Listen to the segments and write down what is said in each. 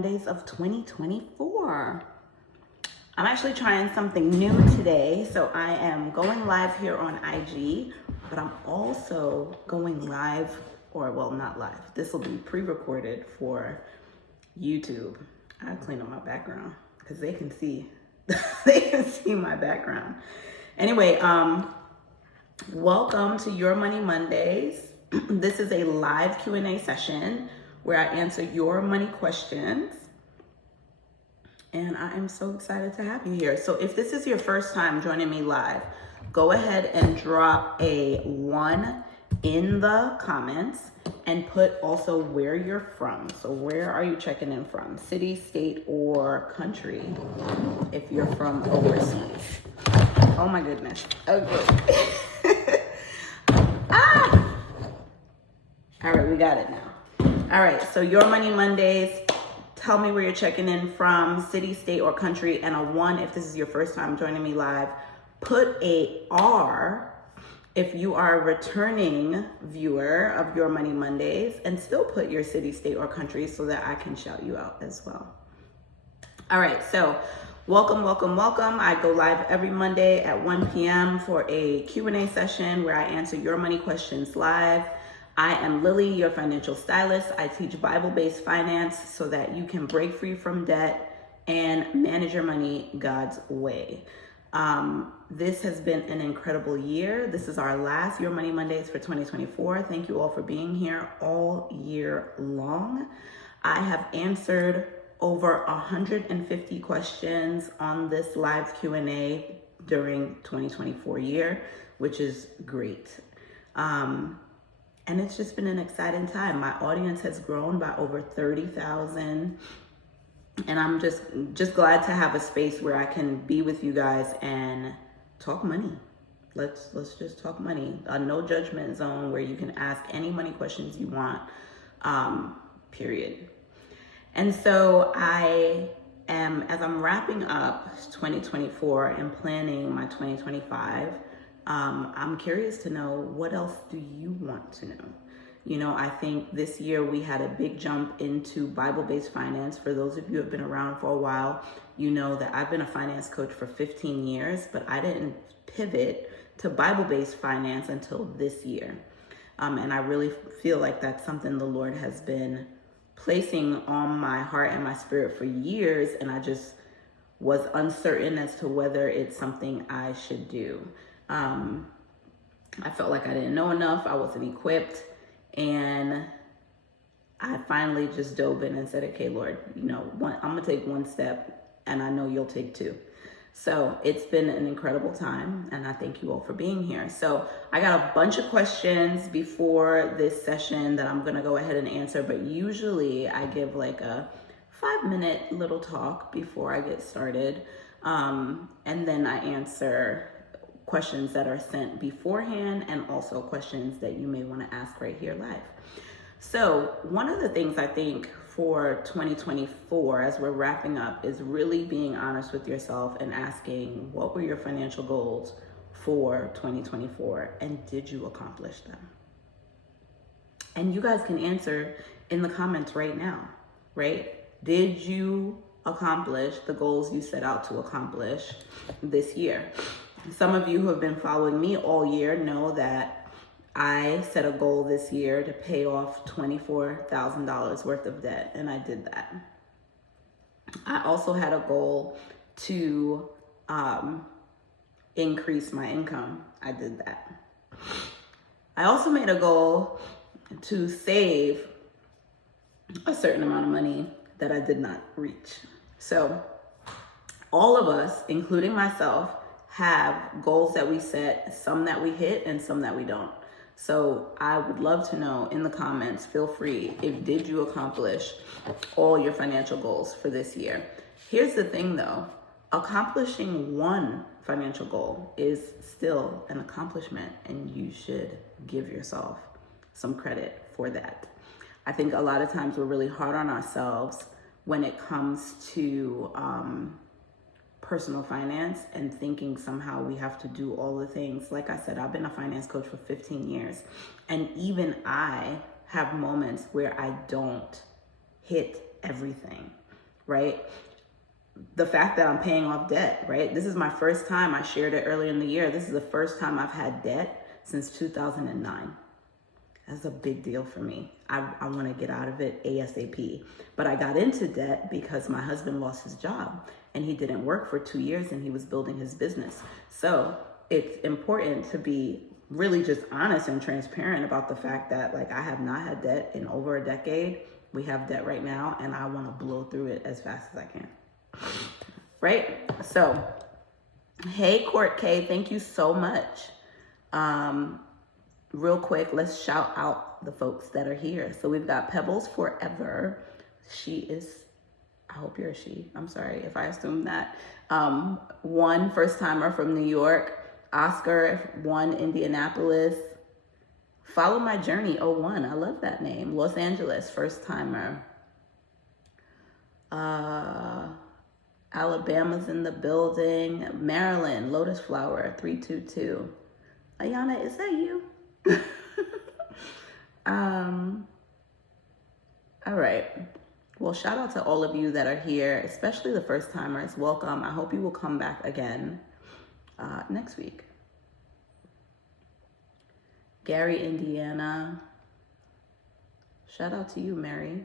Mondays of 2024. I'm actually trying something new today. So I am going live here on IG, but I'm also going live, or well, not live. This will be pre-recorded for YouTube. I clean up my background because they can see, they can see my background. Anyway, welcome to Your Money Mondays. This is a live Q&A session where I answer your money questions. And I am so excited to have you here. So if this is your first time joining me live, go ahead and drop a 1 in the comments and put also where you're from. So where are you checking in from? City, state, or country if you're from overseas. Oh my goodness. Okay. All right, we got it now. All right, so Your Money Mondays. Tell me where you're checking in from, city, state, or country, and a 1 if this is your first time joining me live. Put a R if you are a returning viewer of Your Money Mondays, and still put your city, state, or country so that I can shout you out as well. All right, so welcome, welcome, welcome. I go live every Monday at 1 p.m. for a Q&A session where I answer your money questions live. I am Lily, your financial stylist. I teach Bible-based finance so that you can break free from debt and manage your money God's way. This has been an incredible year. This is our last Your Money Mondays for 2024. Thank you all for being here all year long. I have answered over 150 questions on this live Q&A during 2024 year, which is great. And it's just been an exciting time. My audience has grown by over 30,000. And I'm just glad to have a space where I can be with you guys and talk money. Let's just talk money. A no judgment zone where you can ask any money questions you want, period. And so I am, as I'm wrapping up 2024 and planning my 2025, I'm curious to know, what else do you want to know? You know, I think this year we had a big jump into Bible-based finance. For those of you who have been around for a while, you know that I've been a finance coach for 15 years, but I didn't pivot to Bible-based finance until this year. And I really feel like that's something the Lord has been placing on my heart and my spirit for years. And I just was uncertain as to whether it's something I should do. I felt like I didn't know enough. I wasn't equipped. And I finally just dove in and said, okay, Lord, you know, I'm going to take 1 step and I know you'll take 2. So it's been an incredible time. And I thank you all for being here. So I got a bunch of questions before this session that I'm going to go ahead and answer. But usually I give like a 5-minute little talk before I get started. And then I answer questions that are sent beforehand and also questions that you may want to ask right here live. So one of the things I think for 2024, as we're wrapping up, is really being honest with yourself and asking, what were your financial goals for 2024 and did you accomplish them? And you guys can answer in the comments right now, right? Did you accomplish the goals you set out to accomplish this year? Some of you who have been following me all year know that I set a goal this year to pay off $24,000 worth of debt, and I did that. I also had a goal to increase my income. I did that. I also made a goal to save a certain amount of money that I did not reach. So all of us, including myself, have goals that we set, some that we hit and some that we don't. So I would love to know in the comments, feel free, did you accomplish all your financial goals for this year? Here's the thing though, accomplishing 1 financial goal is still an accomplishment and you should give yourself some credit for that. I think a lot of times we're really hard on ourselves when it comes to personal finance and thinking somehow we have to do all the things. Like I said, I've been a finance coach for 15 years. And even I have moments where I don't hit everything. right? The fact that I'm paying off debt, right? This is my first time. I shared it earlier in the year. This is the first time I've had debt since 2009. That's a big deal for me. I want to get out of it ASAP. But I got into debt because my husband lost his job and he didn't work for 2 years and he was building his business. So it's important to be really just honest and transparent about the fact that, like, I have not had debt in over a decade. We have debt right now and I want to blow through it as fast as I can. Right? So, hey, Court K, thank you so much. Real quick, let's shout out the folks that are here. So we've got Pebbles Forever. She is, I hope you're a she. I'm sorry if I assumed that. One first timer from New York. Oscar, one Indianapolis. Follow My Journey 01. I love that name. Los Angeles, first timer. Alabama's in the building. Maryland, Lotus Flower 322. Ayana, is that you? All right. Well, shout out to all of you that are here, especially the first timers. Welcome. I hope you will come back again next week. Gary, Indiana. Shout out to you, Mary.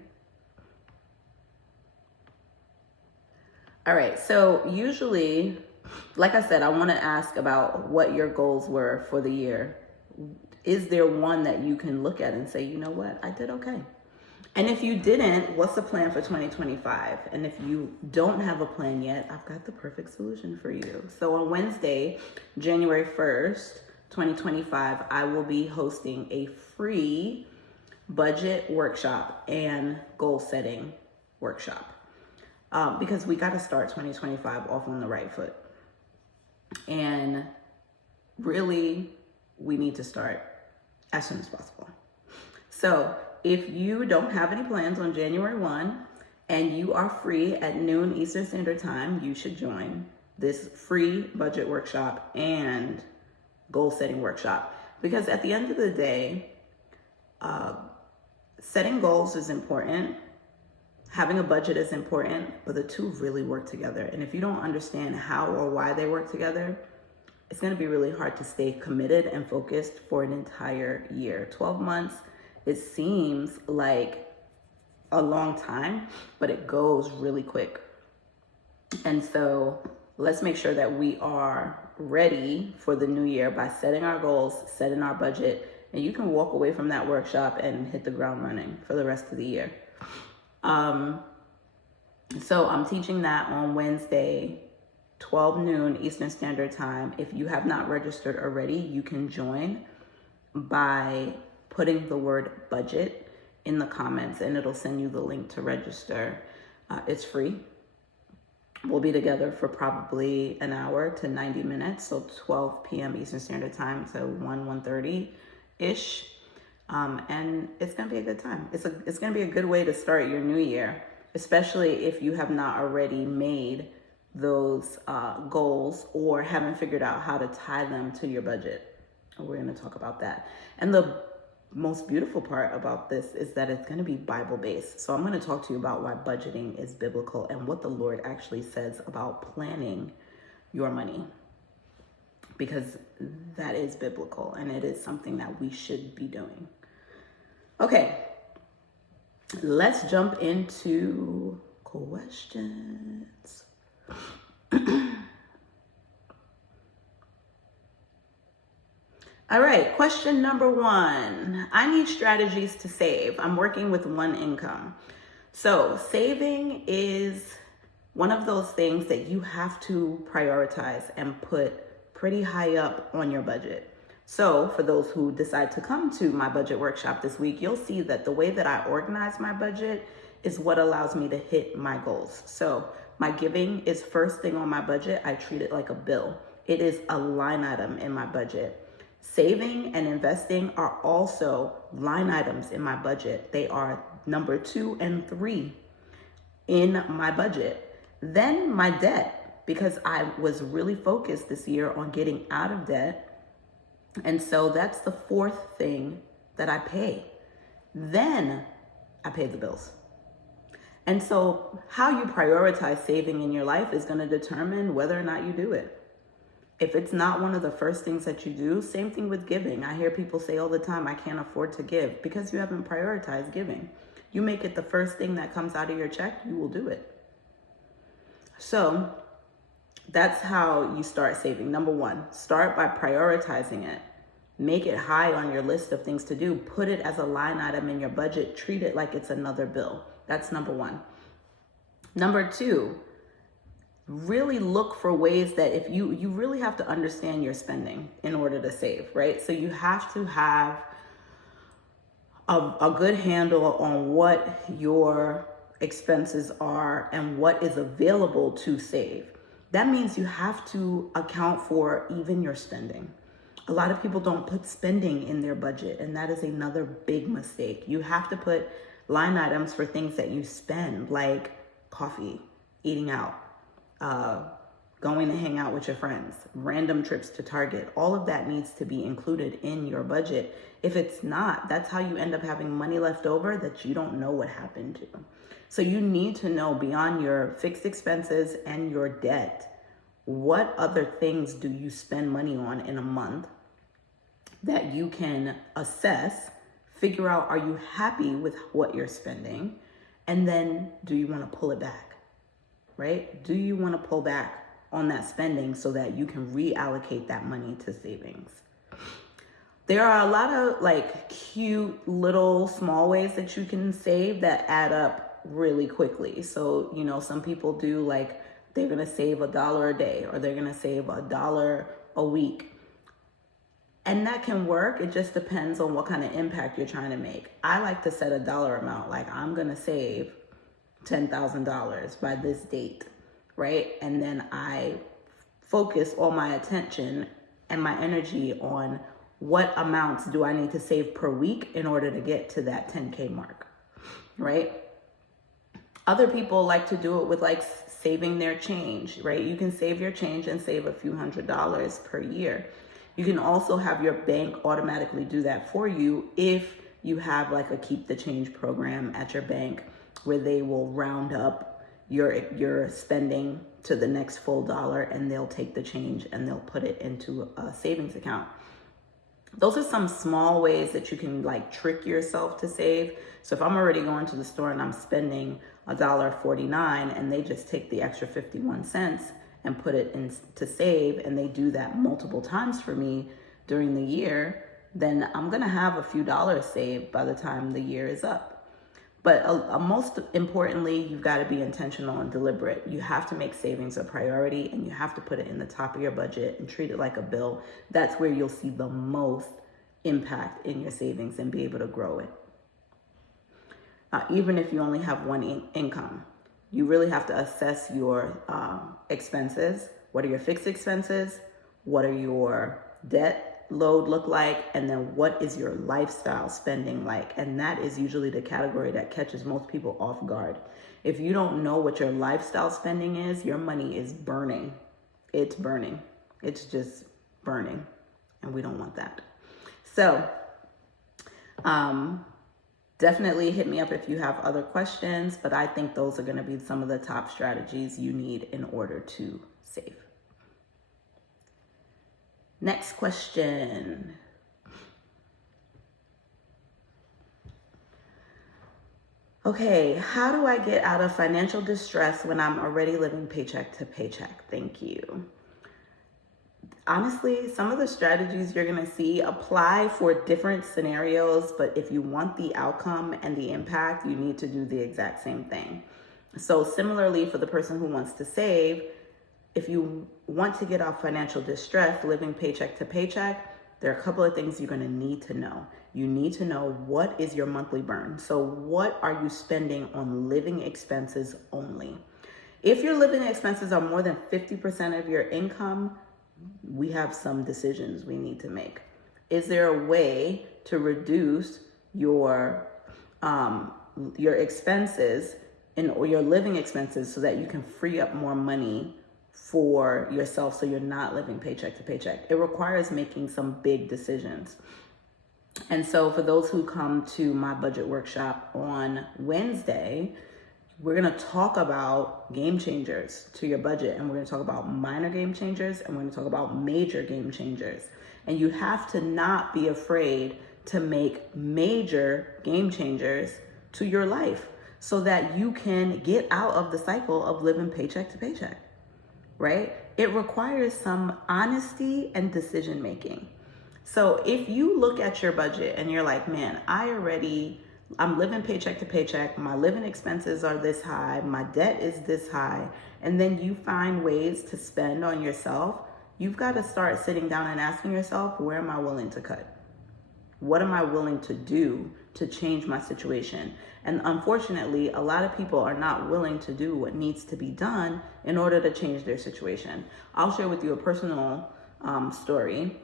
All right. So usually, like I said, I want to ask about what your goals were for the year. Is there one that you can look at and say, you know what, I did okay? And if you didn't, what's the plan for 2025? And if you don't have a plan yet, I've got the perfect solution for you. So on Wednesday, January 1st, 2025, I will be hosting a free budget workshop and goal setting workshop because we got to start 2025 off on the right foot. And really, we need to start as soon as possible. So if you don't have any plans on January 1 and you are free at noon Eastern Standard Time, you should join this free budget workshop and goal setting workshop. Because at the end of the day, setting goals is important. Having a budget is important, but the two really work together. And if you don't understand how or why they work together, it's going to be really hard to stay committed and focused for an entire year. 12 months, it seems like a long time, but it goes really quick. And so let's make sure that we are ready for the new year by setting our goals, setting our budget, and you can walk away from that workshop and hit the ground running for the rest of the year. So I'm teaching that on Wednesday, 12 noon Eastern Standard Time. If you have not registered already, you can join by putting the word budget in the comments and it'll send you the link to register. It's free. We'll be together for probably an hour to 90 minutes. So 12 p.m. Eastern Standard Time to 1:30-ish. And it's going to be a good time. It's going to be a good way to start your new year, especially if you have not already made those goals or haven't figured out how to tie them to your budget. We're going to talk about that. And the most beautiful part about this is that it's going to be Bible-based. So I'm going to talk to you about why budgeting is biblical and what the Lord actually says about planning your money, because that is biblical and it is something that we should be doing. Okay, let's jump into questions. All right, question number 1. I need strategies to save. I'm working with one income. So saving is one of those things that you have to prioritize and put pretty high up on your budget. So for those who decide to come to my budget workshop this week, you'll see that the way that I organize my budget is what allows me to hit my goals. So my giving is first thing on my budget. I treat it like a bill. It is a line item in my budget. Saving and investing are also line items in my budget. They are number 2 and 3 in my budget. Then my debt, because I was really focused this year on getting out of debt. And so that's the 4th thing that I pay. Then I pay the bills. And so how you prioritize saving in your life is going to determine whether or not you do it. If it's not one of the first things that you do, same thing with giving. I hear people say all the time, I can't afford to give, because you haven't prioritized giving. You make it the first thing that comes out of your check, you will do it. So that's how you start saving. Number one, start by prioritizing it. Make it high on your list of things to do. Put it as a line item in your budget. Treat it like it's another bill. That's number one. Number two, really look for ways that if you really have to understand your spending in order to save, right? So you have to have a good handle on what your expenses are and what is available to save. That means you have to account for even your spending. A lot of people don't put spending in their budget, and that is another big mistake. You have to put line items for things that you spend, like coffee, eating out, going to hang out with your friends, random trips to Target. All of that needs to be included in your budget. If it's not, that's how you end up having money left over that you don't know what happened to. So you need to know, beyond your fixed expenses and your debt, what other things do you spend money on in a month that you can assess, figure out, are you happy with what you're spending? And then do you want to pull it back, right? Do you want to pull back on that spending so that you can reallocate that money to savings? There are a lot of like cute little small ways that you can save that add up really quickly. So, you know, some people do like, they're going to save $1 a day, or they're going to save $1 a week. And that can work. It just depends on what kind of impact you're trying to make. I like to set a dollar amount, like I'm going to save $10,000 by this date, right? And then I focus all my attention and my energy on what amounts do I need to save per week in order to get to that 10K mark, right? Other people like to do it with like saving their change, right? You can save your change and save a few $100s per year. You can also have your bank automatically do that for you if you have like a keep the change program at your bank where they will round up your spending to the next full dollar, and they'll take the change and they'll put it into a savings account. Those are some small ways that you can like trick yourself to save. So if I'm already going to the store and I'm spending $1.49 and they just take the extra 51 cents and put it in to save, and they do that multiple times for me during the year, then I'm gonna have a few dollars saved by the time the year is up. But most importantly, you've got to be intentional and deliberate. You have to make savings a priority, and you have to put it in the top of your budget and treat it like a bill. That's where you'll see the most impact in your savings and be able to grow it. Even if you only have one income, you really have to assess your expenses. What are your fixed expenses? What are your debt load look like? And then what is your lifestyle spending like? And that is usually the category that catches most people off guard. If you don't know what your lifestyle spending is, your money is burning. It's burning. It's just burning. And we don't want that. So, definitely hit me up if you have other questions, but I think those are going to be some of the top strategies you need in order to save. Next question. Okay, how do I get out of financial distress when I'm already living paycheck to paycheck? Thank you. Honestly, some of the strategies you're going to see apply for different scenarios, but if you want the outcome and the impact, you need to do the exact same thing. So similarly, for the person who wants to save, if you want to get off financial distress, living paycheck to paycheck, there are a couple of things you're going to need to know. You need to know, what is your monthly burn? So what are you spending on living expenses only? If your living expenses are more than 50% of your income, we have some decisions we need to make. Is there a way to reduce your expenses or your living expenses so that you can free up more money for yourself so you're not living paycheck to paycheck? It requires making some big decisions. And so for those who come to my budget workshop on Wednesday, We're going to talk about game changers to your budget, and we're going to talk about minor game changers, and we're going to talk about major game changers. And you have to not be afraid to make major game changers to your life so that you can get out of the cycle of living paycheck to paycheck, right? It requires some honesty and decision making. So if you look at your budget and you're like, man, I'm living paycheck to paycheck, my living expenses are this high, my debt is this high, and then you find ways to spend on yourself, you've got to start sitting down and asking yourself, where am I willing to cut? What am I willing to do to change my situation? And unfortunately, a lot of people are not willing to do what needs to be done in order to change their situation. I'll share with you a personal story.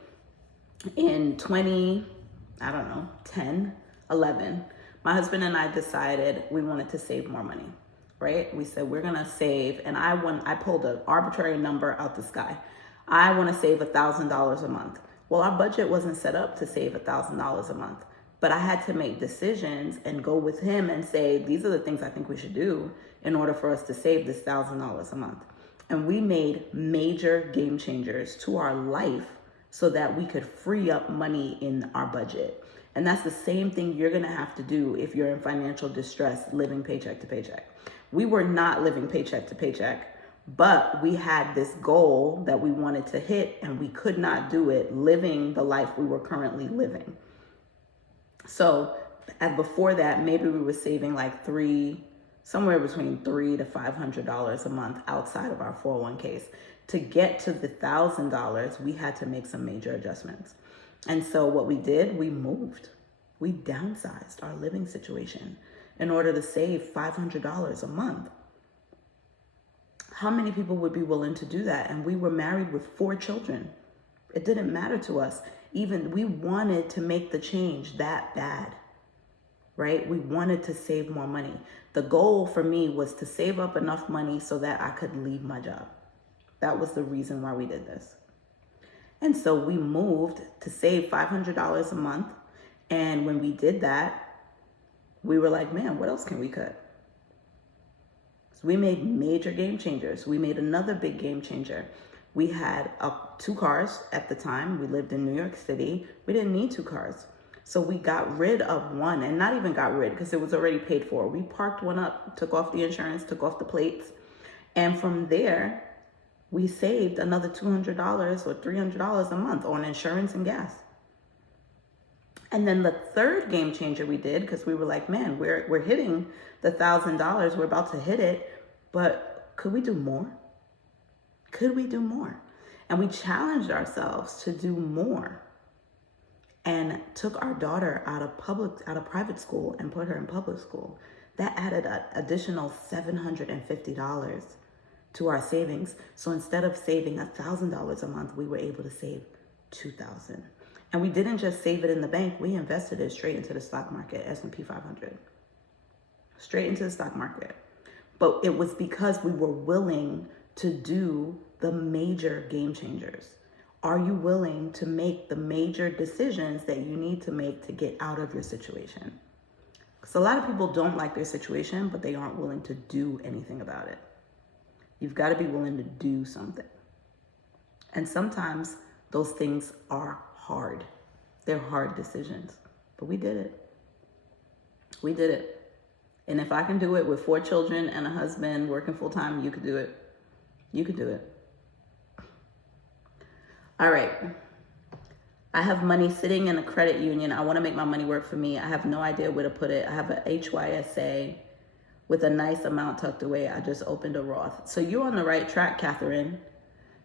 In 10, 11, my husband and I decided we wanted to save more money, right? We said we're gonna save, and I pulled an arbitrary number out the sky. I wanna save $1,000 a month. Well, our budget wasn't set up to save $1,000 a month, but I had to make decisions and go with him and say, these are the things I think we should do in order for us to save this $1,000 a month. And we made major game changers to our life so that we could free up money in our budget. And that's the same thing you're gonna have to do if you're in financial distress, living paycheck to paycheck. We were not living paycheck to paycheck, but we had this goal that we wanted to hit, and we could not do it living the life we were currently living. So, and before that, maybe we were saving like somewhere between $300 to $500 a month outside of our 401ks. To get to the $1,000, we had to make some major adjustments. And so what we did, we moved. We downsized our living situation in order to save $500 a month. How many people would be willing to do that? And we were married with 4 children. It didn't matter to us. Even we wanted to make the change that bad, right? We wanted to save more money. The goal for me was to save up enough money so that I could leave my job. That was the reason why we did this. And so we moved to save $500 a month. And when we did that, we were like, man, what else can we cut? So we made major game changers. We made another big game changer. We had 2 cars at the time. We lived in New York City. We didn't need 2 cars. So we got rid of one, and not even got rid because it was already paid for. We parked one up, took off the insurance, took off the plates. And from there, we saved another $200 or $300 a month on insurance and gas. And then the third game changer we did, because we were like, man, we're hitting the $1,000. We're about to hit it, but could we do more? Could we do more? And we challenged ourselves to do more, and took our daughter out of private school and put her in public school. That added an additional $750 to our savings. So instead of saving $1,000 a month, we were able to save $2,000. And we didn't just save it in the bank, we invested it straight into the stock market, S&P 500. Straight into the stock market. But it was because we were willing to do the major game changers. Are you willing to make the major decisions that you need to make to get out of your situation? Because a lot of people don't like their situation, but they aren't willing to do anything about it. You've got to be willing to do something. And sometimes those things are hard. They're hard decisions, but we did it. We did it. And if I can do it with 4 children and a husband working full time, you could do it. You could do it. All right. I have money sitting in a credit union. I want to make my money work for me. I have no idea where to put it. I have a HYSA with a nice amount tucked away. I just opened a Roth. So you're on the right track, Catherine.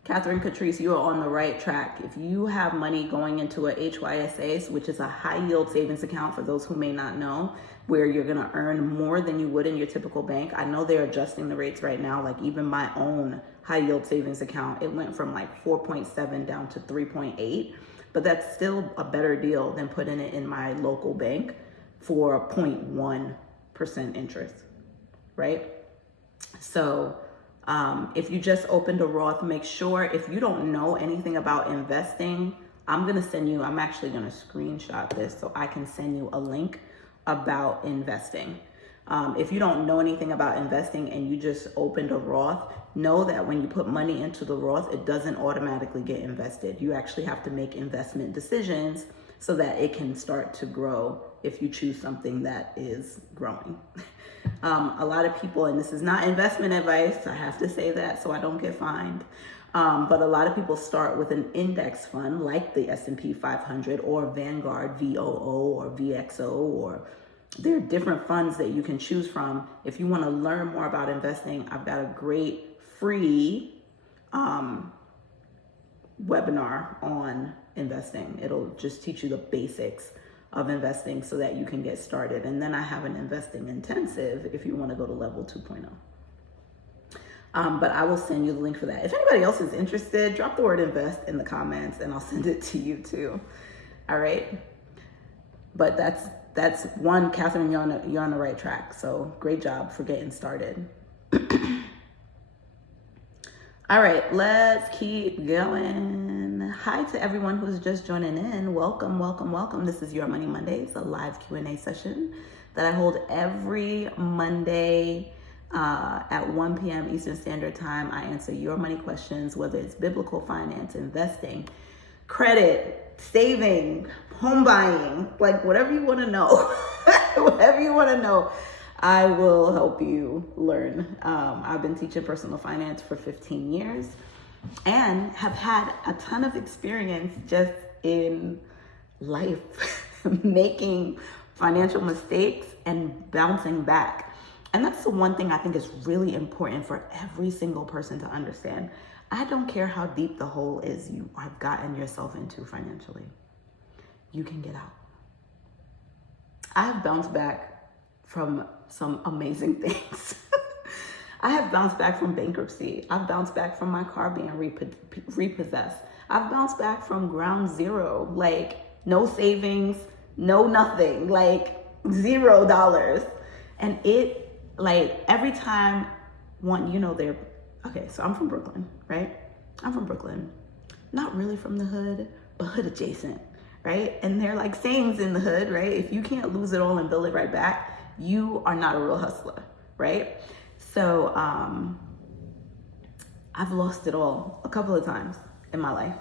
Catherine Catrice, you are on the right track. If you have money going into a HYSA, which is a high yield savings account for those who may not know, where you're going to earn more than you would in your typical bank. I know they're adjusting the rates right now. Like even my own high yield savings account, it went from like 4.7 down to 3.8, but that's still a better deal than putting it in my local bank for 0.1% interest, right? So if you just opened a Roth, make sure, if you don't know anything about investing, I'm actually going to screenshot this so I can send you a link about investing. If you don't know anything about investing and you just opened a Roth, know that when you put money into the Roth, it doesn't automatically get invested. You actually have to make investment decisions so that it can start to grow if you choose something that is growing. A lot of people, and this is not investment advice, I have to say that so I don't get fined, but a lot of people start with an index fund like the S&P 500 or Vanguard VOO or VXO, or there are different funds that you can choose from. If you want to learn more about investing, I've got a great free webinar on investing. It'll just teach you the basics of investing so that you can get started. And then I have an investing intensive if you want to go to level 2.0. But I will send you the link for that. If anybody else is interested, drop the word invest in the comments and I'll send it to you too. All right. But that's one, Catherine, you're on the right track. So great job for getting started. All right, let's keep going. Hi to everyone who's just joining in. Welcome, welcome, welcome. This is Your Money Mondays, a live Q&A session that I hold every Monday at 1 p.m. Eastern Standard Time. I answer your money questions, whether it's biblical finance, investing, credit, saving, home buying, like whatever you want to know, whatever you want to know. I will help you learn. I've been teaching personal finance for 15 years and have had a ton of experience just in life, making financial mistakes and bouncing back. And that's the one thing I think is really important for every single person to understand. I don't care how deep the hole is you have gotten yourself into financially. You can get out. I've bounced back from some amazing things. I have bounced back from bankruptcy. I've bounced back from my car being repossessed. I've bounced back from ground zero, like no savings, no nothing, like $0. And it, like every time okay, so I'm from Brooklyn, right? I'm from Brooklyn, not really from the hood, but hood adjacent, right? And they're like sayings in the hood, right? If you can't lose it all and build it right back, you are not a real hustler, right? So I've lost it all a couple of times in my life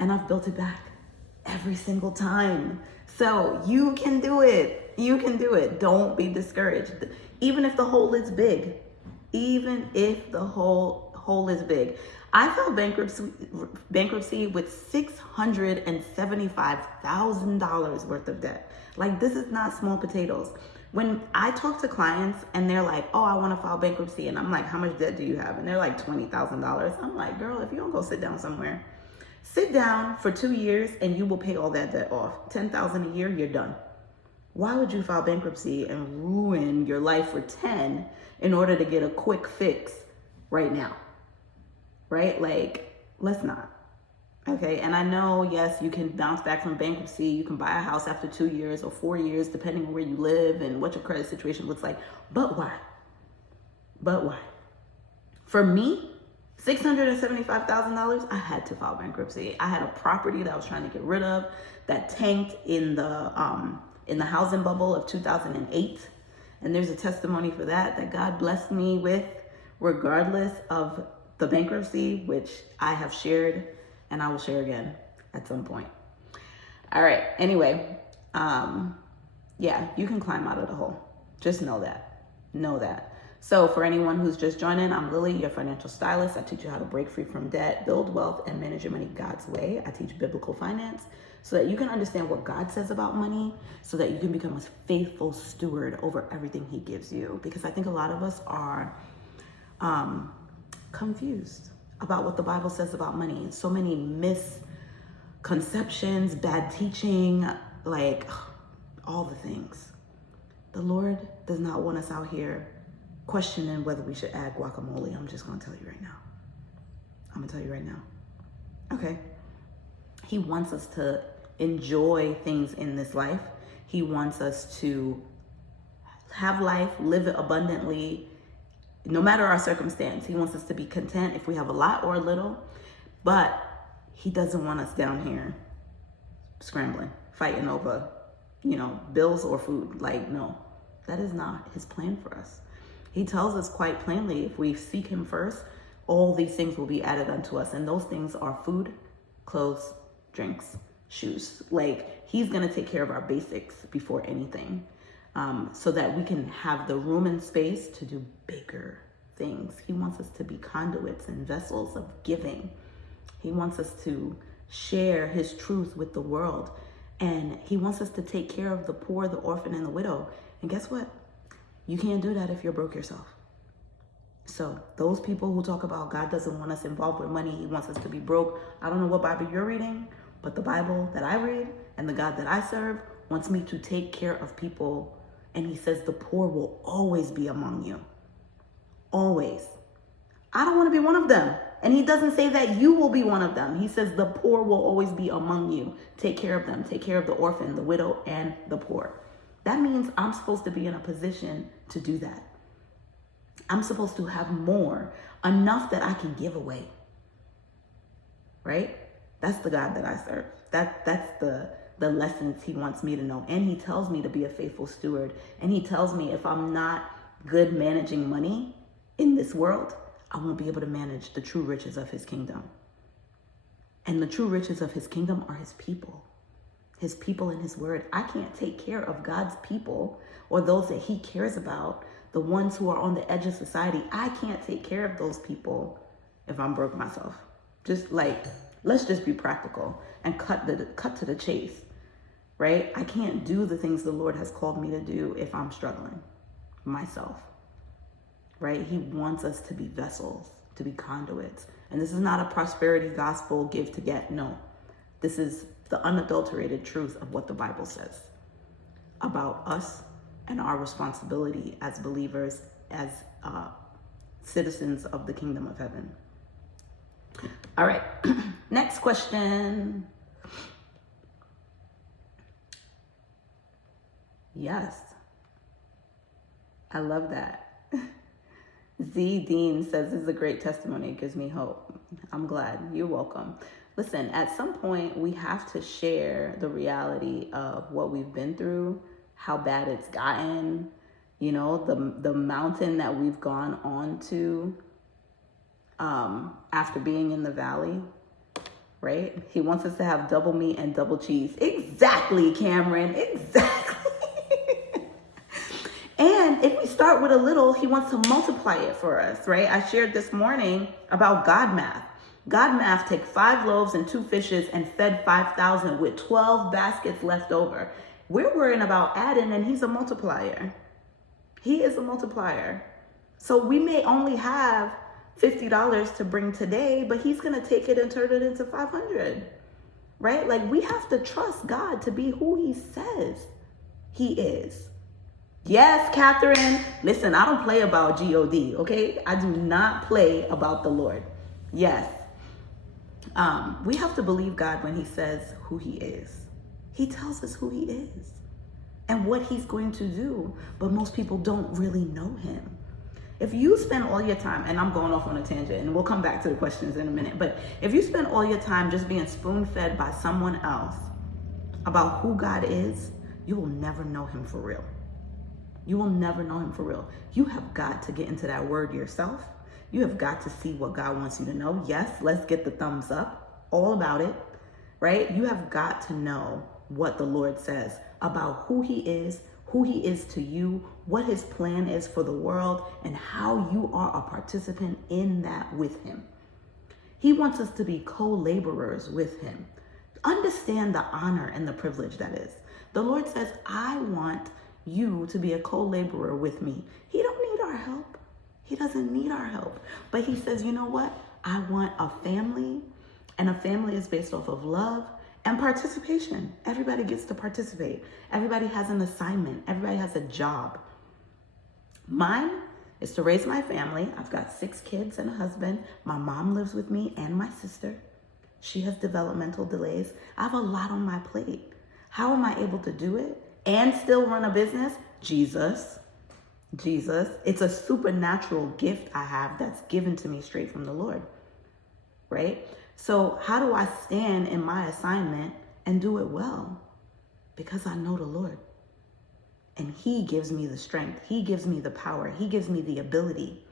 and I've built it back every single time. So you can do it. You can do it. Don't be discouraged. Even if the hole is big, even if the hole is big. I filed bankruptcy with $675,000 worth of debt. Like, this is not small potatoes. When I talk to clients and they're like, oh, I want to file bankruptcy, and I'm like, how much debt do you have? And they're like, $20,000. I'm like, girl, if you don't go sit down somewhere, sit down for 2 years and you will pay all that debt off. $10,000 a year, you're done. Why would you file bankruptcy and ruin your life for 10 in order to get a quick fix right now? Right? Like, let's not. Okay, and I know, yes, you can bounce back from bankruptcy. You can buy a house after 2 years or 4 years, depending on where you live and what your credit situation looks like. But why? But why? For me, $675,000, I had to file bankruptcy. I had a property that I was trying to get rid of that tanked in the housing bubble of 2008. And there's a testimony for that God blessed me with, regardless of the bankruptcy, which I have shared and I will share again at some point. All right. Anyway, yeah, you can climb out of the hole. Just know that. Know that. So for anyone who's just joining, I'm Lily, your financial stylist. I teach you how to break free from debt, build wealth, and manage your money God's way. I teach biblical finance so that you can understand what God says about money, so that you can become a faithful steward over everything He gives you. Because I think a lot of us are confused about what the Bible says about money. So many misconceptions, bad teaching, like all the things. The Lord does not want us out here questioning whether we should add guacamole. I'm just going to tell you right now. I'm going to tell you right now. Okay. He wants us to enjoy things in this life. He wants us to have life, live it abundantly, no matter our circumstance. He wants us to be content if we have a lot or a little, but He doesn't want us down here scrambling, fighting over, bills or food. Like, no, That is not his plan for us. He tells us quite plainly, if we seek him first, all these things will be added unto us. And those things are food, clothes, drinks, shoes. Like, he's going to take care of our basics before anything, so that we can have the room and space to do bigger things. He wants us to be conduits and vessels of giving. He wants us to share his truth with the world. And he wants us to take care of the poor, the orphan, and the widow. And guess what? You can't do that if you're broke yourself. So those people who talk about God doesn't want us involved with money, he wants us to be broke. I don't know what Bible you're reading, but the Bible that I read and the God that I serve wants me to take care of people. And he says the poor will always be among you. Always. I don't want to be one of them. And he doesn't say that you will be one of them. He says the poor will always be among you. Take care of them. Take care of the orphan, the widow, and the poor. That means I'm supposed to be in a position to do that. I'm supposed to have more, enough that I can give away. Right? That's the God that I serve. That's the lessons he wants me to know. And he tells me to be a faithful steward. And he tells me if I'm not good managing money in this world, I won't be able to manage the true riches of his kingdom. And the true riches of his kingdom are his people and his word. I can't take care of God's people or those that he cares about, the ones who are on the edge of society. I can't take care of those people if I'm broke myself. Just like, let's just be practical and cut to the chase, right? I can't do the things the Lord has called me to do if I'm struggling myself, right? He wants us to be vessels, to be conduits. And this is not a prosperity gospel, give to get. No, this is the unadulterated truth of what the Bible says about us and our responsibility as believers, as citizens of the kingdom of heaven. All right, next question. Yes, I love that. Z Dean says, this is a great testimony. It gives me hope. I'm glad. You're welcome. Listen, at some point, we have to share the reality of what we've been through, how bad it's gotten, you know, the mountain that we've gone on to after being in the valley, right? He wants us to have double meat and double cheese. Exactly, Cameron. Exactly. And if we start with a little, he wants to multiply it for us, right? I shared this morning about God math. God math take 5 loaves and 2 fishes and fed 5,000 with 12 baskets left over. We're worrying about adding, and he's a multiplier. He is a multiplier. So we may only have $50 to bring today, but he's going to take it and turn it into 500, right? Like, we have to trust God to be who he says he is. Yes, Catherine. Listen, I don't play about God, okay? I do not play about the Lord. Yes. We have to believe God when he says who he is. He tells us who he is and what he's going to do, but most people don't really know him. If you spend all your time, and I'm going off on a tangent, and we'll come back to the questions in a minute, but if you spend all your time just being spoon-fed by someone else about who God is, you will never know him for real. You will never know him for real. You have got to get into that word yourself. You have got to see what God wants you to know. Yes, let's get the thumbs up, all about it, right? You have got to know what the Lord says about who he is to you, what his plan is for the world, and how you are a participant in that with him. He wants us to be co-laborers with him. Understand the honor and the privilege that is. The Lord says, I want you to be a co-laborer with me. He don't need our help. He doesn't need our help. But he says, you know what? I want a family, and a family is based off of love and participation. Everybody gets to participate. Everybody has an assignment. Everybody has a job. Mine is to raise my family. I've got 6 kids and a husband. My mom lives with me and my sister. She has developmental delays. I have a lot on my plate. How am I able to do it and still run a business? Jesus. It's a supernatural gift I have that's given to me straight from the Lord, right? So how do I stand in my assignment and do it well? Because I know the Lord. And he gives me the strength. He gives me the power. He gives me the ability,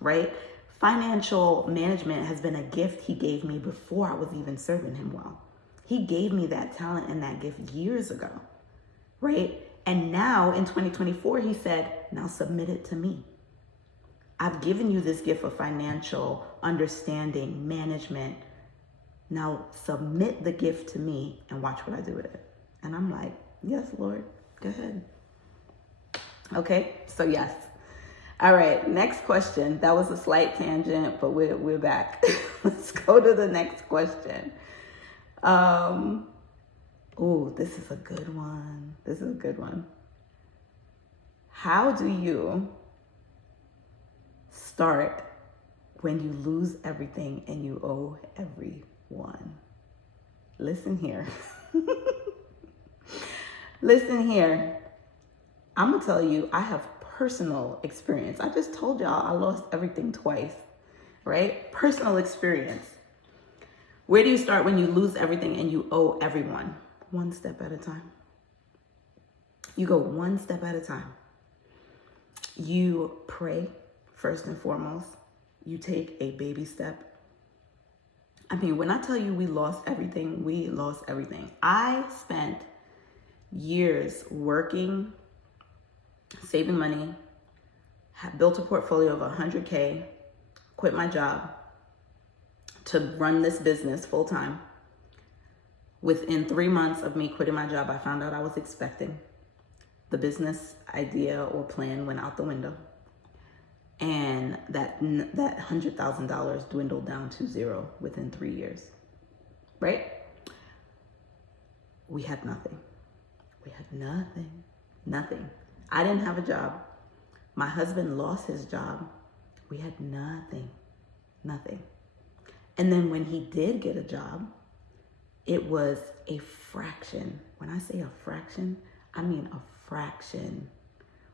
right? Financial management has been a gift he gave me before I was even serving him well. He gave me that talent and that gift years ago, right? And now in 2024, he said, now submit it to me. I've given you this gift of financial understanding, management. Now submit the gift to me and watch what I do with it. And I'm like, yes, Lord, go ahead. Okay, so yes. All right, next question. That was a slight tangent, but we're back. Let's go to the next question. This is a good one. How do you start when you lose everything and you owe everyone? Listen here. Listen here. I'm gonna tell you, I have personal experience. I just told y'all I lost everything twice, right? Personal experience. Where do you start when you lose everything and you owe everyone? One step at a time. You go one step at a time. You pray first and foremost. You take a baby step. I mean, when I tell you we lost everything, we lost everything. I spent years working, saving money, built a portfolio of 100K, quit my job to run this business full time. Within 3 months of me quitting my job, I found out I was expecting. The business idea or plan went out the window. And that $100,000 dwindled down to zero within 3 years, right? We had nothing. Nothing. I didn't have a job. My husband lost his job. We had nothing. And then when he did get a job, it was a fraction. When I say a fraction, I mean a fraction.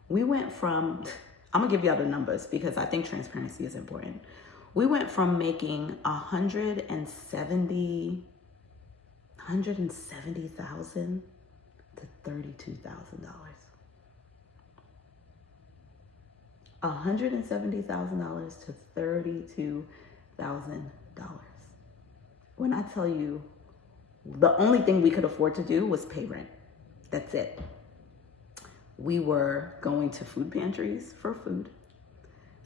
We went from, I'm gonna give y'all the numbers because I think transparency is important. We went from making $170,000 to $32,000. $170,000 to $32,000. When I tell you, the only thing we could afford to do was pay rent. That's it. We were going to food pantries for food.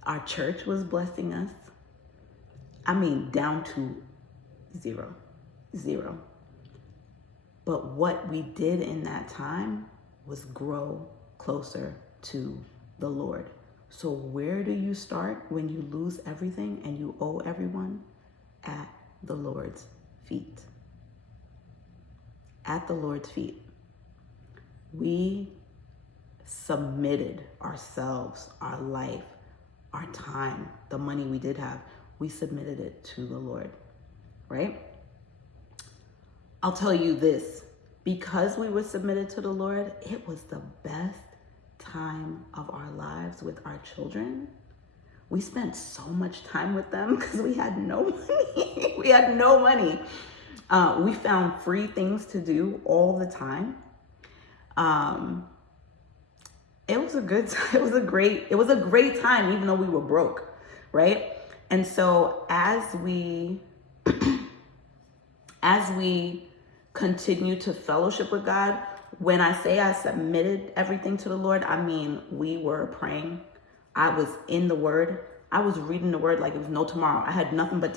Our church was blessing us. I mean, down to zero. But what we did in that time was grow closer to the Lord. So where do you start when you lose everything and you owe everyone? At the Lord's feet. At the Lord's feet. We submitted ourselves, our life, our time, the money we did have. We submitted it to the Lord, right? I'll tell you this, because we were submitted to the Lord, it was the best time of our lives with our children. We spent so much time with them because we had no money. We found free things to do all the time. It was a good time. It was a great time, even though we were broke, right? And so as we continue to fellowship with God, when I say I submitted everything to the Lord, I mean, we were praying. I was in the Word. I was reading the Word like it was no tomorrow. I had nothing but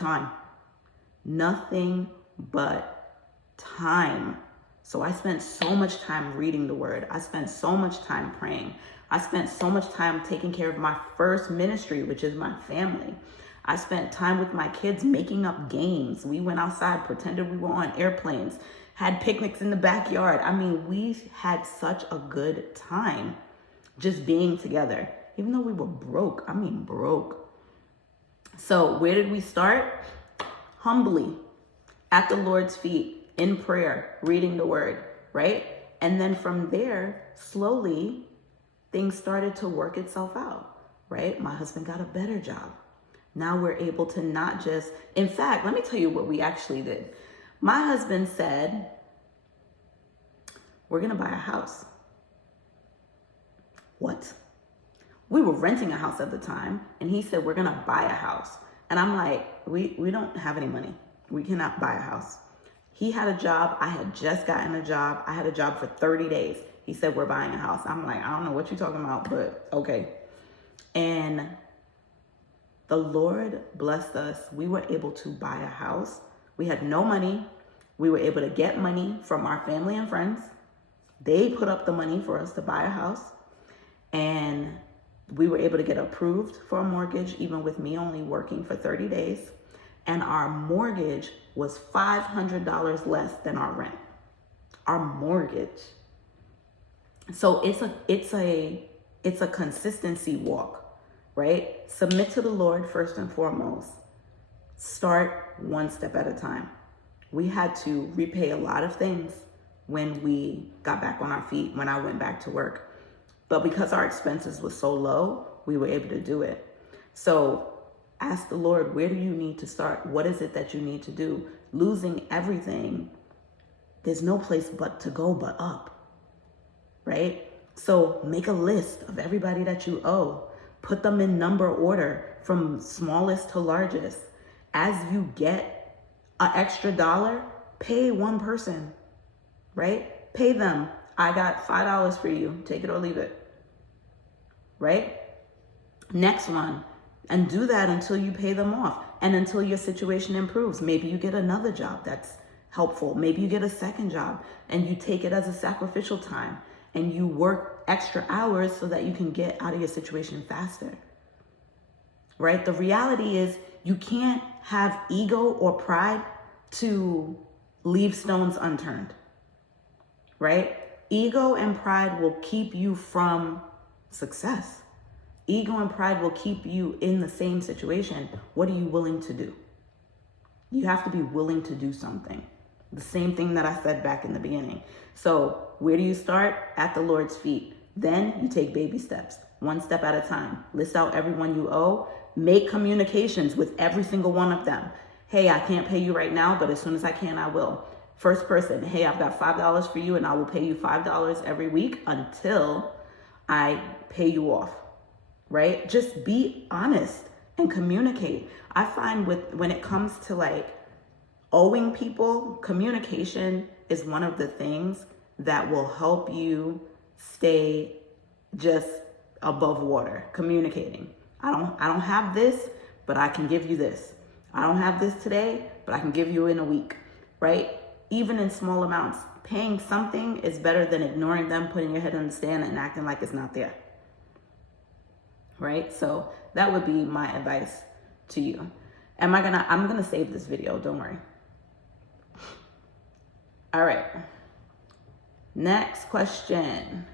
time. So I spent so much time reading the Word. I spent so much time praying. I spent so much time taking care of my first ministry, which is my family. I spent time with my kids making up games. We went outside, pretended we were on airplanes, had picnics in the backyard. I mean, we had such a good time just being together, even though we were broke. So where did we start? Humbly, at the Lord's feet, in prayer, reading the Word, right? And then from there, slowly, things started to work itself out, right? My husband got a better job. Now we're able to not just, in fact, let me tell you what we actually did. My husband said, we're gonna buy a house. what? We were renting a house at the time, and he said, we're gonna buy a house. And I'm like, we don't have any money. We cannot buy a house. He had a job. I had just gotten a job. I had a job for 30 days. He said, we're buying a house. I'm like, I don't know what you're talking about, but okay. And the Lord blessed us. We were able to buy a house. We had no money. We were able to get money from our family and friends. They put up the money for us to buy a house. And we were able to get approved for a mortgage, even with me only working for 30 days. And our mortgage was $500 less than our rent. Our mortgage. So it's a consistency walk, right? Submit to the Lord first and foremost. Start one step at a time. We had to repay a lot of things when we got back on our feet, when I went back to work. But because our expenses were so low, we were able to do it. So ask the Lord, where do you need to start? What is it that you need to do? Losing everything, there's no place but to go but up, right? So make a list of everybody that you owe. Put them in number order from smallest to largest. As you get an extra dollar, pay one person, right? Pay them. I got $5 for you. Take it or leave it, right? Next one. And do that until you pay them off and until your situation improves. Maybe you get another job that's helpful. Maybe you get a second job and you take it as a sacrificial time and you work extra hours so that you can get out of your situation faster, right? The reality is you can't have ego or pride to leave stones unturned, right? Ego and pride will keep you from success. Ego and pride will keep you in the same situation. What are you willing to do? You have to be willing to do something. The same thing that I said back in the beginning. So where do you start? At the Lord's feet. Then you take baby steps, one step at a time. List out everyone you owe. Make communications with every single one of them. Hey, I can't pay you right now, but as soon as I can, I will. First person, hey, I've got $5 for you and I will pay you $5 every week until I pay you off. Right? Just be honest and communicate. I find when it comes to like owing people, communication is one of the things that will help you stay just above water. Communicating. I don't have this, but I can give you this. I don't have this today, but I can give you in a week, right? Even in small amounts, paying something is better than ignoring them, putting your head in the sand and acting like it's not there. Right? So that would be my advice to you. I'm gonna save this video, don't worry. All right. Next question.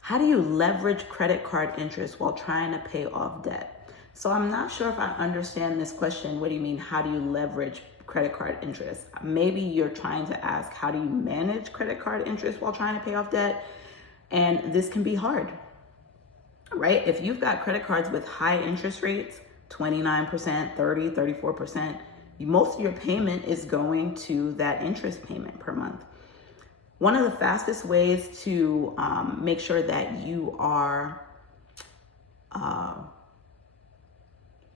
How do you leverage credit card interest while trying to pay off debt? So I'm not sure if I understand this question. What do you mean? How do you leverage credit card interest? Maybe you're trying to ask, how do you manage credit card interest while trying to pay off debt? And this can be hard, right? If you've got credit cards with high interest rates, 29%, 30, 34%, most of your payment is going to that interest payment per month. One of the fastest ways to make sure that you are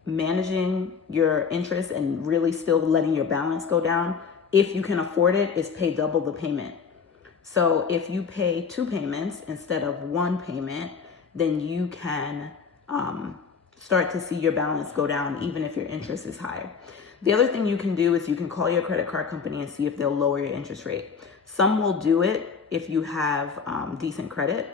managing your interest and really still letting your balance go down, if you can afford it, is pay double the payment. So if you pay 2 payments instead of 1 payment, then you can start to see your balance go down even if your interest is higher. The other thing you can do is you can call your credit card company and see if they'll lower your interest rate. Some will do it if you have decent credit.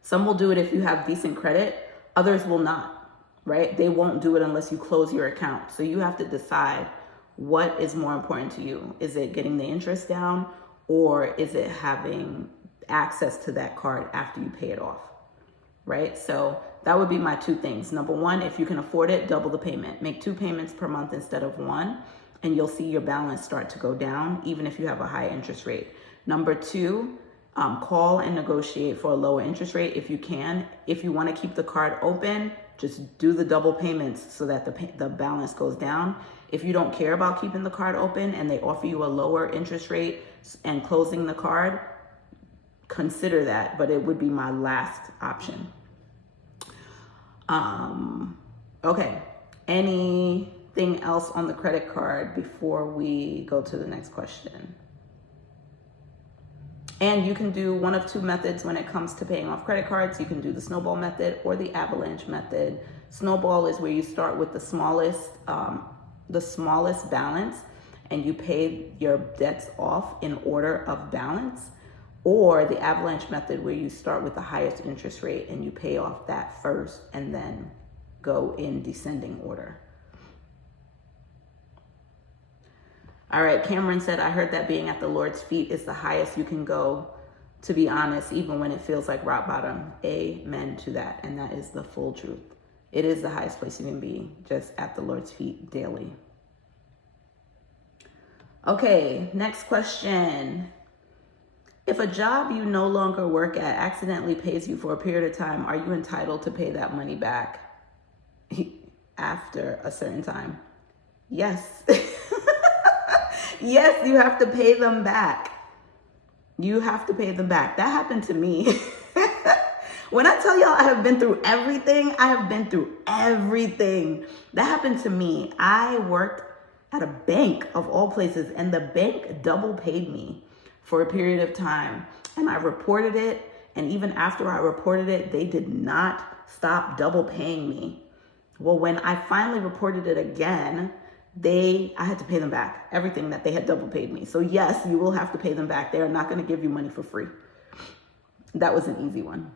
Some will do it if you have decent credit. Others will not, right? They won't do it unless you close your account. So you have to decide what is more important to you. Is it getting the interest down, or is it having access to that card after you pay it off, right? So that would be my 2 things. Number 1, if you can afford it, double the payment. Make 2 payments per month instead of 1, and you'll see your balance start to go down, even if you have a high interest rate. Number 2, call and negotiate for a lower interest rate if you can. If you want to keep the card open, Just do the double payments so that the balance goes down. If you don't care about keeping the card open and they offer you a lower interest rate and closing the card, consider that, but it would be my last option. Okay, anything else on the credit card before we go to the next question? And you can do one of two methods when it comes to paying off credit cards. You can do the snowball method or the avalanche method. Snowball is where you start with the smallest balance and you pay your debts off in order of balance. Or the avalanche method where you start with the highest interest rate and you pay off that first and then go in descending order. All right, Cameron said, I heard that being at the Lord's feet is the highest you can go, to be honest, even when it feels like rock bottom. Amen to that. And that is the full truth. It is the highest place you can be, just at the Lord's feet daily. Okay, next question. If a job you no longer work at accidentally pays you for a period of time, are you entitled to pay that money back after a certain time? Yes. Yes, you have to pay them back. You have to pay them back. That happened to me. When I tell y'all I have been through everything, I have been through everything. That happened to me. I worked at a bank of all places, and the bank double paid me for a period of time. And I reported it. And even after I reported it, they did not stop double paying me. Well, when I finally reported it again, I had to pay them back everything that they had double paid me. So yes, you will have to pay them back. They are not going to give you money for free. That was an easy one.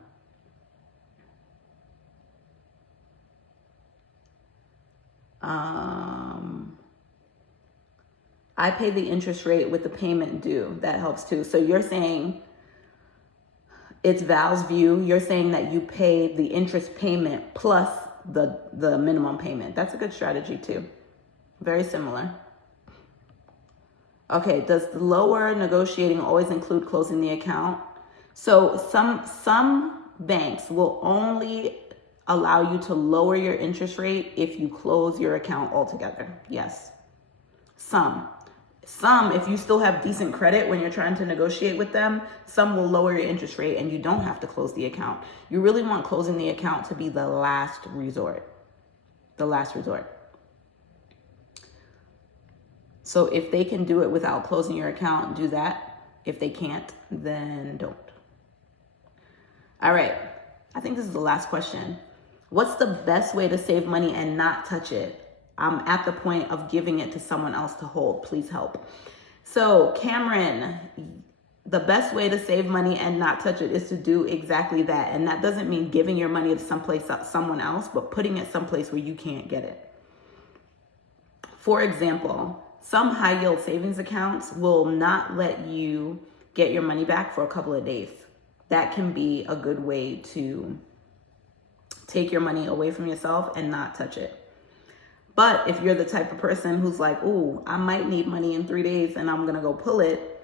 I pay the interest rate with the payment due. That helps too. So you're saying, it's Val's view, you're saying that you pay the interest payment plus the minimum payment. That's a good strategy too. Very similar. Okay, does the lower negotiating always include closing the account? So some banks will only allow you to lower your interest rate if you close your account altogether. Yes. Some, if you still have decent credit when you're trying to negotiate with them, some will lower your interest rate and you don't have to close the account. You really want closing the account to be the last resort. The last resort. So if they can do it without closing your account, do that. If they can't, then don't. All right. I think this is the last question. What's the best way to save money and not touch it? I'm at the point of giving it to someone else to hold. Please help. So Cameron, the best way to save money and not touch it is to do exactly that. And that doesn't mean giving your money to someone else, but putting it someplace where you can't get it. For example, some high yield savings accounts will not let you get your money back for a couple of days. That can be a good way to take your money away from yourself and not touch it. But if you're the type of person who's like, ooh, I might need money in 3 days and I'm going to go pull it,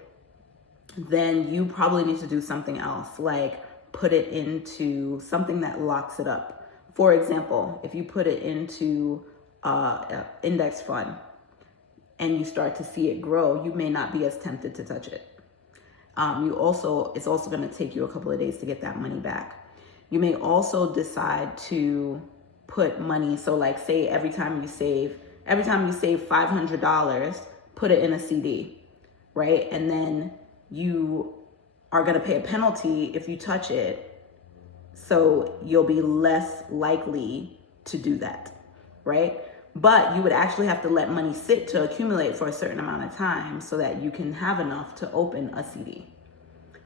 then you probably need to do something else, like put it into something that locks it up. For example, if you put it into an index fund and you start to see it grow, you may not be as tempted to touch it. It's also going to take you a couple of days to get that money back. You may also decide to put money. So like say every time you save $500, put it in a CD, right? And then you are going to pay a penalty if you touch it. So you'll be less likely to do that, right? But you would actually have to let money sit to accumulate for a certain amount of time so that you can have enough to open a CD.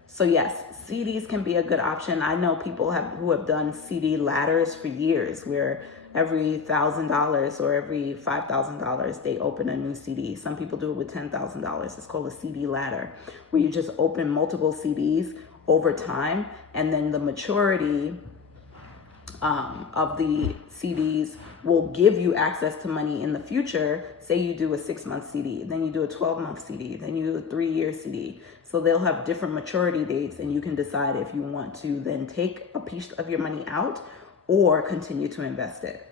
So yes, CDs can be a good option. I know people who have done CD ladders for years where every $1,000 or every $5,000, they open a new CD. Some people do it with $10,000. It's called a CD ladder, where you just open multiple CDs over time, and then the maturity of the CDs will give you access to money in the future. Say you do a 6-month CD, then you do a 12-month CD, then you do a 3-year CD. So they'll have different maturity dates, and you can decide if you want to then take a piece of your money out or continue to invest it.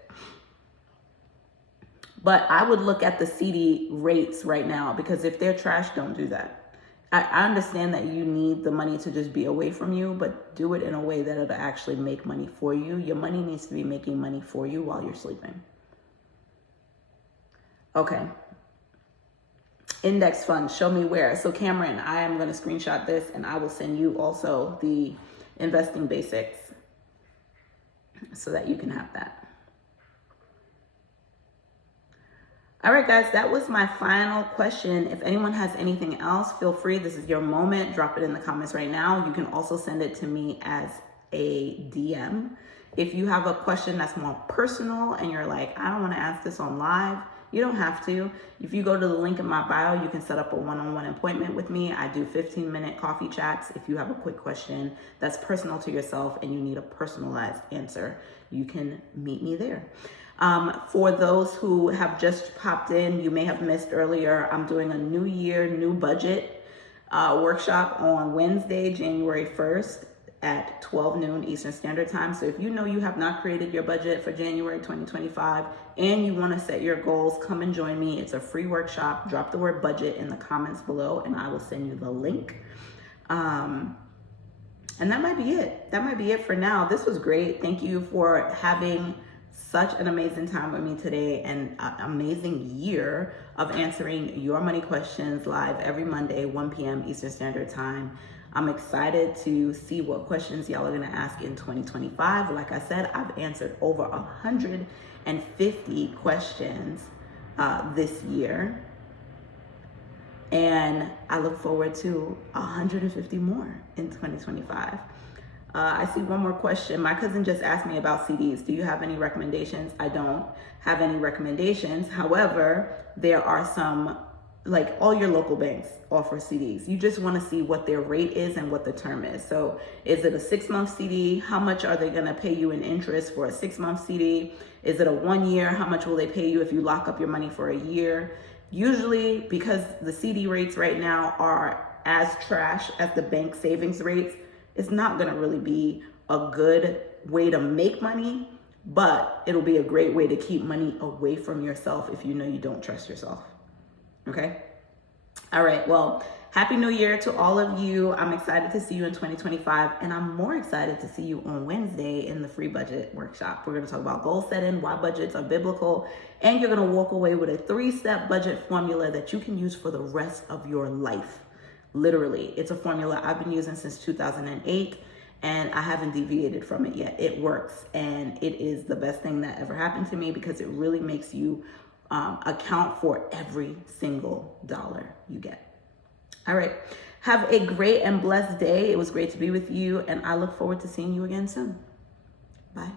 But I would look at the CD rates right now, because if they're trash, don't do that. I understand that you need the money to just be away from you, but do it in a way that it'll actually make money for you. Your money needs to be making money for you while you're sleeping. Okay. Index funds, show me where. So Cameron, I am going to screenshot this and I will send you also the investing basics so that you can have that. All right, guys, that was my final question. If anyone has anything else, feel free. This is your moment. Drop it in the comments right now. You can also send it to me as a DM. If you have a question that's more personal and you're like, I don't want to ask this on live, you don't have to. If you go to the link in my bio, you can set up a one-on-one appointment with me. I do 15-minute coffee chats. If you have a quick question that's personal to yourself and you need a personalized answer, you can meet me there. For those who have just popped in, you may have missed earlier, I'm doing a new year, new budget workshop on Wednesday, January 1st at 12 noon Eastern Standard Time. So if you know you have not created your budget for January 2025 and you want to set your goals, come and join me. It's a free workshop. Drop the word budget in the comments below and I will send you the link. And that might be it. That might be it for now. This was great. Thank you for having such an amazing time with me today, and an amazing year of answering your money questions live every Monday, 1 p.m. Eastern Standard Time. I'm excited to see what questions y'all are gonna ask in 2025. Like I said, I've answered over 150 questions this year. And I look forward to 150 more in 2025. I see one more question. My cousin just asked me about CDs. Do you have any recommendations? I don't have any recommendations. However, there are some, like all your local banks offer CDs. You just want to see what their rate is and what the term is. So is it a 6-month CD? How much are they going to pay you in interest for a 6-month CD? Is it a 1 year? How much will they pay you if you lock up your money for a year? Usually, because the CD rates right now are as trash as the bank savings rates, it's not going to really be a good way to make money, but it'll be a great way to keep money away from yourself if you know you don't trust yourself. Okay? All right. Well, Happy New Year to all of you. I'm excited to see you in 2025, and I'm more excited to see you on Wednesday in the free budget workshop. We're going to talk about goal setting, why budgets are biblical, and you're going to walk away with a 3-step budget formula that you can use for the rest of your life. Literally, it's a formula I've been using since 2008, and I haven't deviated from it yet. It works, and it is the best thing that ever happened to me because it really makes you account for every single dollar you get. All right. Have a great and blessed day. It was great to be with you, and I look forward to seeing you again soon. Bye.